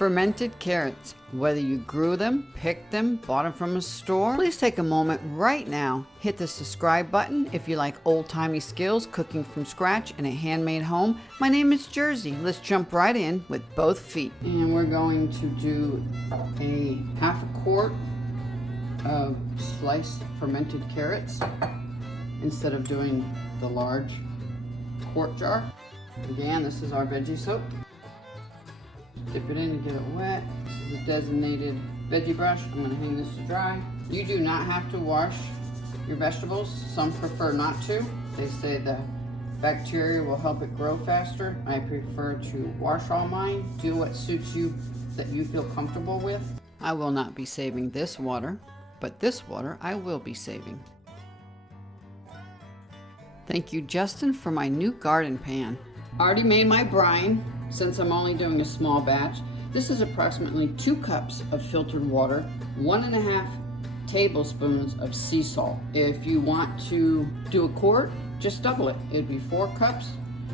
Fermented carrots. Whether you grew them, picked them, bought them from a store, please take a moment right now. Hit the subscribe button if you like old-timey skills, cooking from scratch in a handmade home. My name is Jersey. Let's jump right in with both feet. And we're going to do a half a quart of sliced fermented carrots instead of doing the large quart jar. Again, this is our veggie soap. Dip it in to get it wet. This is a designated veggie brush. I'm going to hang this to dry. You do not have to wash your vegetables. Some prefer not to. They say the bacteria will help it grow faster. I prefer to wash all mine. Do what suits you that you feel comfortable with. I will not be saving this water, but this water I will be saving. Thank you, Justin, for my new garden pan. I already made my brine. Since I'm only doing a small batch, this is approximately 2 cups of filtered water, 1.5 tablespoons of sea salt. If you want to do a quart, just double it. It'd be 4 cups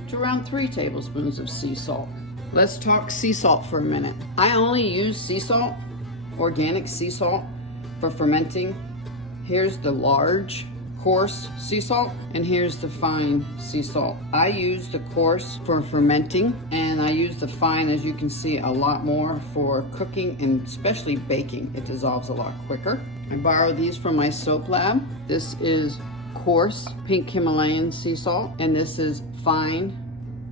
to around 3 tablespoons of sea salt. Let's talk sea salt for a minute. I only use sea salt, organic sea salt, for fermenting. Here's the large coarse sea salt, and here's the fine sea salt. I use the coarse for fermenting, and I use the fine, as you can see, a lot more for cooking and especially baking. It dissolves a lot quicker. I borrow these from my soap lab. This is coarse pink Himalayan sea salt, and this is fine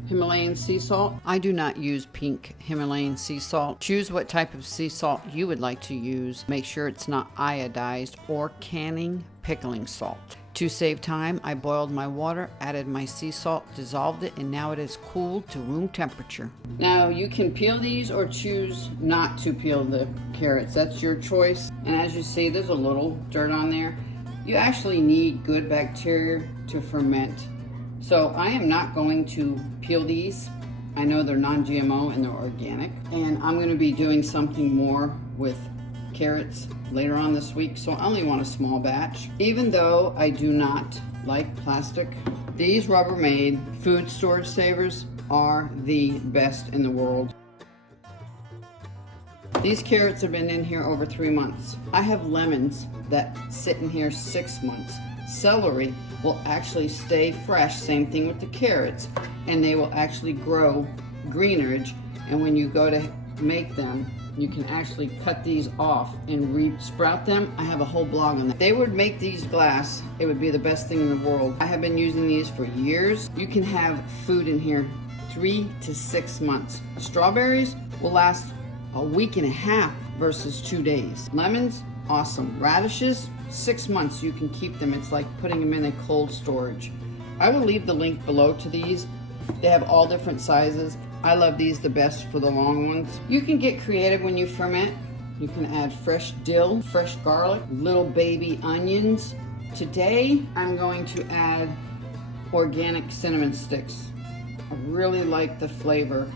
Himalayan sea salt. I do not use pink Himalayan sea salt. Choose what type of sea salt you would like to use. Make sure it's not iodized or canning pickling salt. To save time, I boiled my water, added my sea salt, dissolved it, and now it is cooled to room temperature. Now you can peel these or choose not to peel the carrots. That's your choice. And as you see, there's a little dirt on there. You actually need good bacteria to ferment. So I am not going to peel these. I know they're non-GMO and they're organic. And I'm going to be doing something more with carrots later on this week, so I only want a small batch. Even though I do not like plastic, these Rubbermaid food storage savers are the best in the world. These carrots have been in here over 3 months. I have lemons that sit in here 6 months. Celery will actually stay fresh, same thing with the carrots, and they will actually grow greenage, and when you go to make them, you can actually cut these off and re-sprout them. I have a whole blog on that. If they would make these glass, it would be the best thing in the world. I have been using these for years. You can have food in here 3 to 6 months. Strawberries will last a week and a half versus 2 days. Lemons, awesome. Radishes, 6 months you can keep them. It's like putting them in a cold storage. I will leave the link below to these. They have all different sizes. I love these the best for the long ones. You can get creative when you ferment. You can add fresh dill, fresh garlic, little baby onions. Today, I'm going to add organic cinnamon sticks. I really like the flavor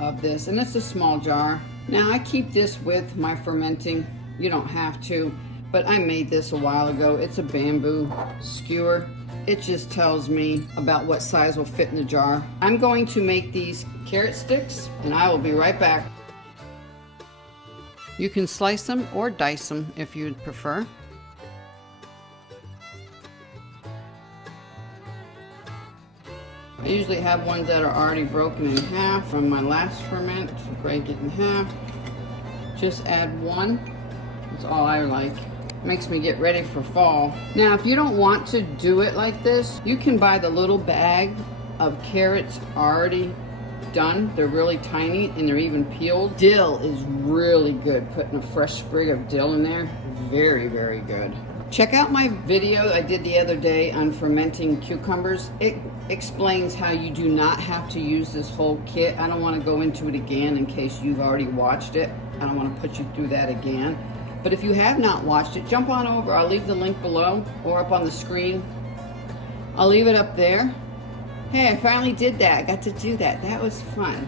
of this, and it's a small jar. Now, I keep this with my fermenting. You don't have to, but I made this a while ago. It's a bamboo skewer. It just tells me about what size will fit in the jar. I'm going to make these carrot sticks, and I will be right back. You can slice them or dice them if you'd prefer. I usually have ones that are already broken in half from my last ferment. So break it in half. Just add one. That's all I like. Makes me get ready for fall. Now, if you don't want to do it like this, you can buy the little bag of carrots already done. They're really tiny and they're even peeled. Dill is really good. Putting a fresh sprig of dill in there, very, very good. Check out my video I did the other day on fermenting cucumbers. It explains how you do not have to use this whole kit. I don't want to go into it again in case you've already watched it. I don't want to put you through that again. But if you have not watched it, jump on over. I'll leave the link below or up on the screen. I'll leave it up there. Hey, I finally did that. I got to do that. That was fun.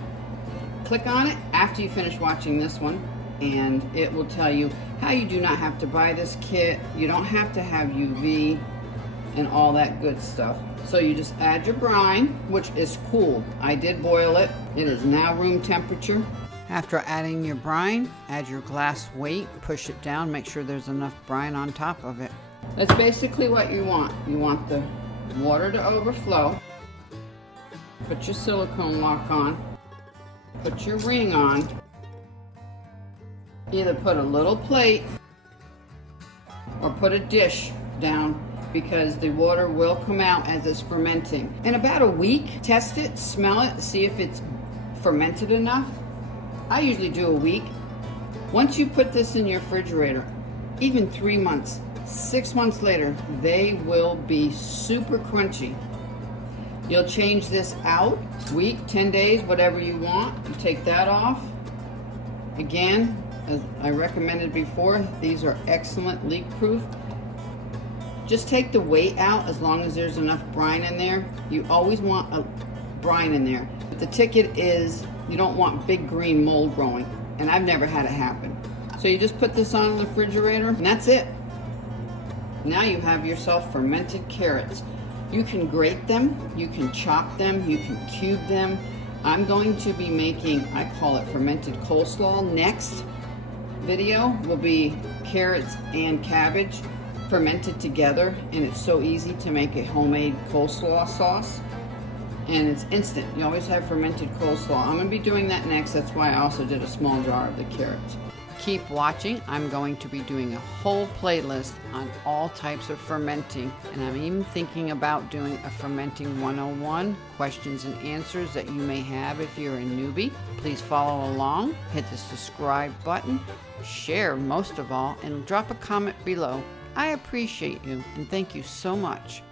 Click on it after you finish watching this one, and it will tell you how you do not have to buy this kit. You don't have to have UV and all that good stuff. So you just add your brine, which is cool. I did boil it. It is now room temperature. After adding your brine, add your glass weight, push it down, make sure there's enough brine on top of it. That's basically what you want. You want the water to overflow. Put your silicone lock on. Put your ring on. Either put a little plate or put a dish down, because the water will come out as it's fermenting. In about a week, test it, smell it, see if it's fermented enough. I usually do a week. Once you put this in your refrigerator, even 3 months, 6 months later, they will be super crunchy. You'll change this out, week, 10 days, whatever you want. You take that off. Again, as I recommended before, these are excellent leak proof. Just take the weight out as long as there's enough brine in there. You always want a brine in there. But the ticket is you don't want big green mold growing, and I've never had it happen. So you just put this on the refrigerator and that's it. Now you have yourself fermented carrots. You can grate them, you can chop them, you can cube them. I'm going to be making, I call it fermented coleslaw. Next video will be carrots and cabbage fermented together, and it's so easy to make a homemade coleslaw sauce, and it's instant. You always have fermented coleslaw. I'm going to be doing that next. That's why I also did a small jar of the carrots. Keep watching. I'm going to be doing a whole playlist on all types of fermenting, and I'm even thinking about doing a fermenting 101, questions and answers that you may have if you're a newbie. Please follow along, hit the subscribe button, share most of all, and drop a comment below. I appreciate you, and thank you so much.